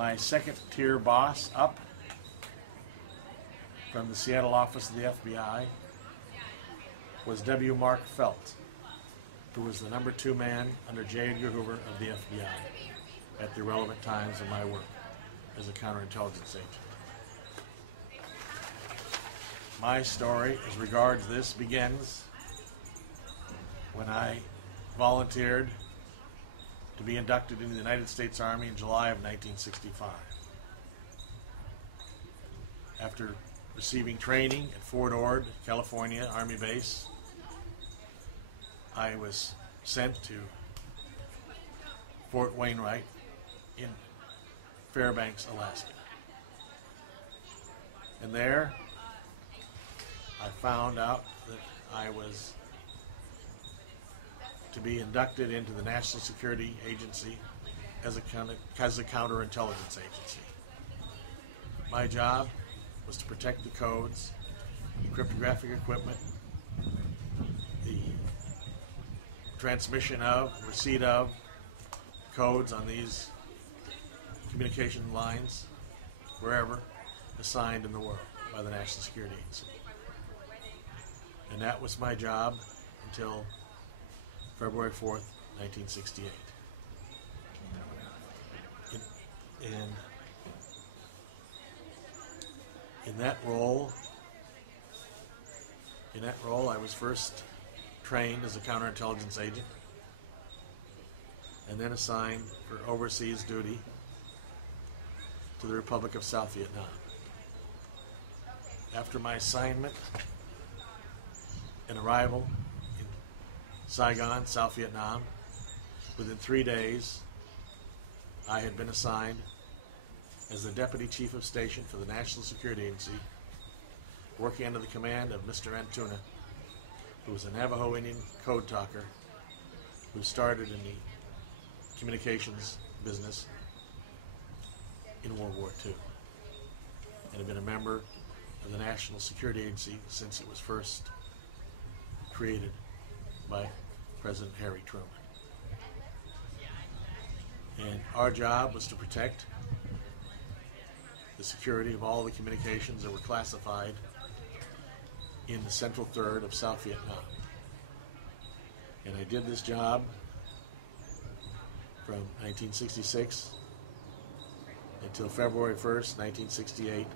My second tier boss up from the Seattle office of the FBI was W. Mark Felt, who was the number 2 man under J. Edgar Hoover of the FBI at the relevant times of my work as a counterintelligence agent. My story as regards this begins when I volunteered to be inducted into the United States Army in July of 1965. After receiving training at Fort Ord, California Army Base, I was sent to Fort Wainwright in Fairbanks, Alaska. And there I found out that I was to be inducted into the National Security Agency as a counterintelligence agency. My job was to protect the codes, the cryptographic equipment, the transmission of, receipt of codes on these communication lines wherever assigned in the world by the National Security Agency. And that was my job until February 4th, 1968. In that role, I was first trained as a counterintelligence agent and then assigned for overseas duty to the Republic of South Vietnam. After my assignment and arrival in Saigon, South Vietnam, within 3 days, I had been assigned as the Deputy Chief of Station for the National Security Agency, working under the command of Mr. Antuna, who was a Navajo Indian code talker who started in the communications business in World War II and had been a member of the National Security Agency since it was first created by President Harry Truman. And our job was to protect the security of all the communications that were classified in the Central Third of South Vietnam. And I did this job from 1966 until February 1st, 1968,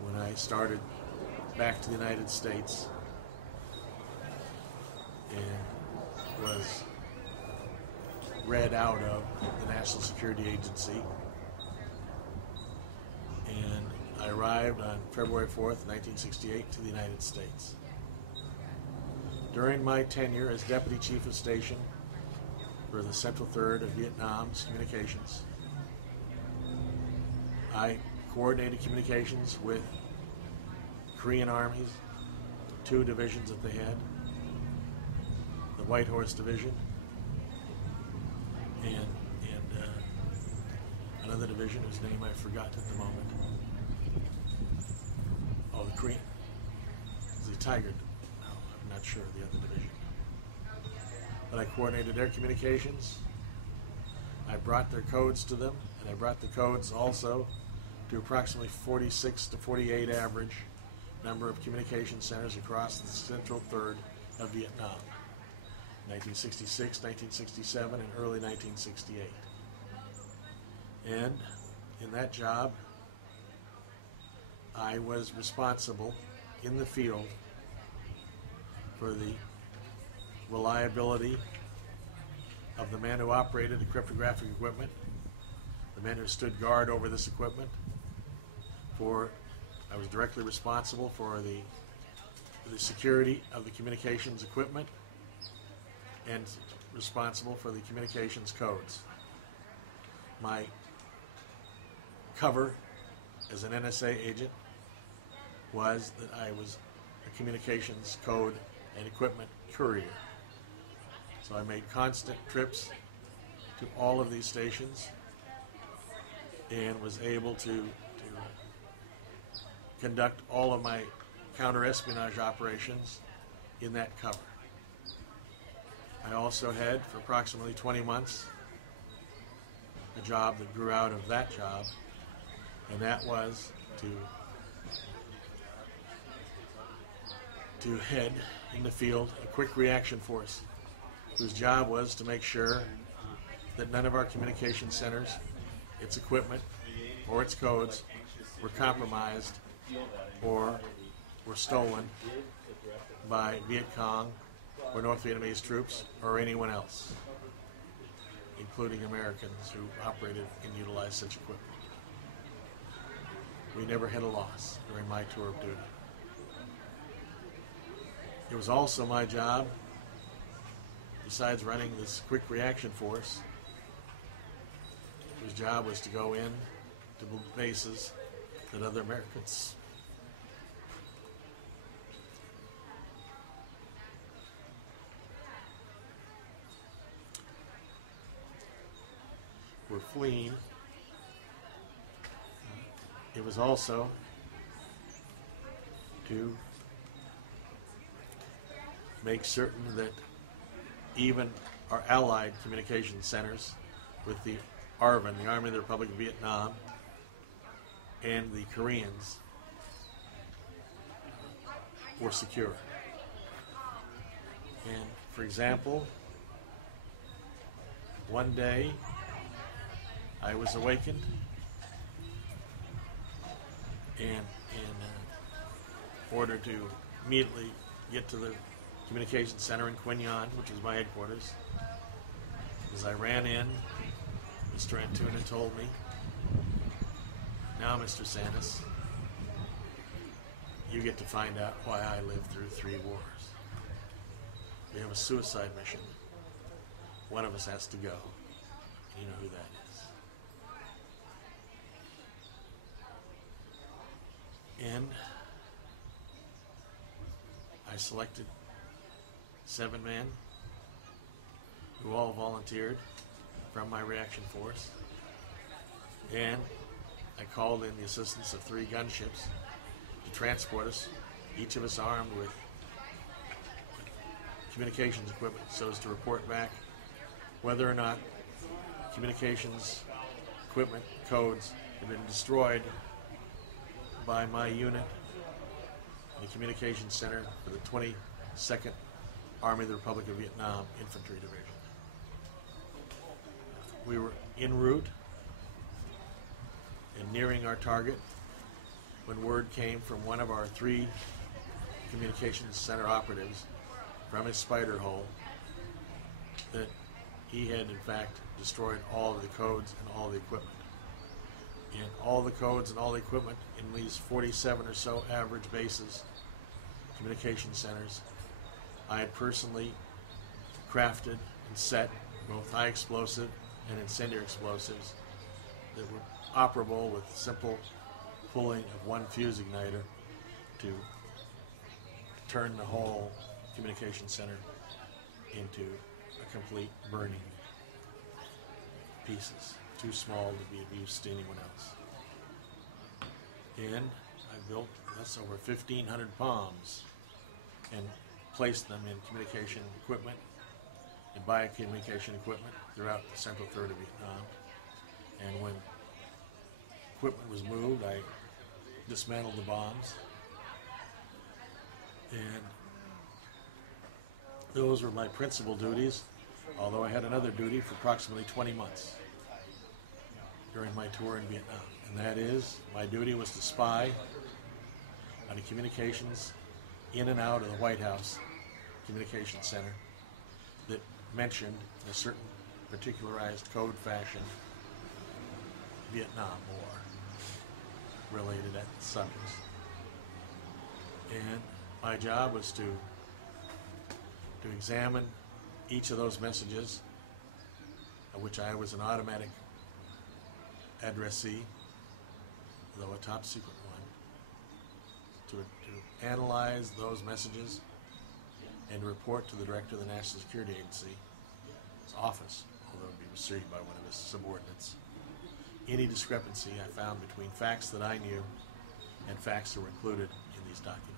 when I started back to the United States and was read out of the National Security Agency. And I arrived on February 4th, 1968 to the United States. During my tenure as Deputy Chief of Station for the Central Third of Vietnam's communications, I coordinated communications with Korean armies, 2 divisions that they had, the White Horse Division and another division whose name I've forgotten at the moment. Oh, the Korean. The Tiger. No, I'm not sure of the other division. But I coordinated their communications. I brought their codes to them, and I brought the codes also to approximately 46 to 48 average number of communication centers across the Central Third of Vietnam. 1966, 1967, and early 1968. And in that job, I was responsible in the field for the reliability of the men who operated the cryptographic equipment, the men who stood guard over this equipment. I was directly responsible for the security of the communications equipment and responsible for the communications codes. My cover as an NSA agent was that I was a communications code and equipment courier. So I made constant trips to all of these stations and was able to conduct all of my counter-espionage operations in that cover. I also had, for approximately 20 months, a job that grew out of that job, and that was to head in the field a quick reaction force whose job was to make sure that none of our communication centers, its equipment, or its codes were compromised or were stolen by Viet Cong or North Vietnamese troops or anyone else, including Americans who operated and utilized such equipment. We never had a loss during my tour of duty. It was also my job, besides running this quick reaction force, whose job was to go in to bases that other Americans were fleeing. It was also to make certain that even our allied communication centers with the ARVN, the Army of the Republic of Vietnam, and the Koreans were secure. And for example, one day I was awakened and in order to immediately get to the communication center in Quy Nhon, which was my headquarters. As I ran in, Mr. Antuna told me, "Now, Mr. Sandus, you get to find out why I lived through 3 wars. We have a suicide mission. One of us has to go. You know who that is." And I selected 7 men who all volunteered from my reaction force, and I called in the assistance of 3 gunships to transport us, each of us armed with communications equipment so as to report back whether or not communications equipment codes had been destroyed by my unit in the communications center for the 22nd Army of the Republic of Vietnam Infantry Division. We were en route and nearing our target when word came from one of our 3 communications center operatives from his spider hole that he had in fact destroyed all of the codes and all the equipment. And all the codes and all the equipment in these 47 or so average bases, communication centers, I had personally crafted and set both high explosive and incendiary explosives that were operable with simple pulling of 1 fuse igniter to turn the whole communication center into a complete burning pieces, too small to be of use to anyone else. And I built that's over 1,500 bombs and placed them in communication equipment and biocommunication equipment throughout the central third of Vietnam. And when equipment was moved, I dismantled the bombs. And those were my principal duties, although I had another duty for approximately 20 months during my tour in Vietnam. And that is, my duty was to spy on the communications in and out of the White House Communication Center that mentioned in a certain particularized code fashion Vietnam War related subjects. And my job was to examine each of those messages, of which I was an automatic addressee, though a top secret one, to analyze those messages and report to the Director of the National Security Agency's office, although it would be received by one of his subordinates, any discrepancy I found between facts that I knew and facts that were included in these documents.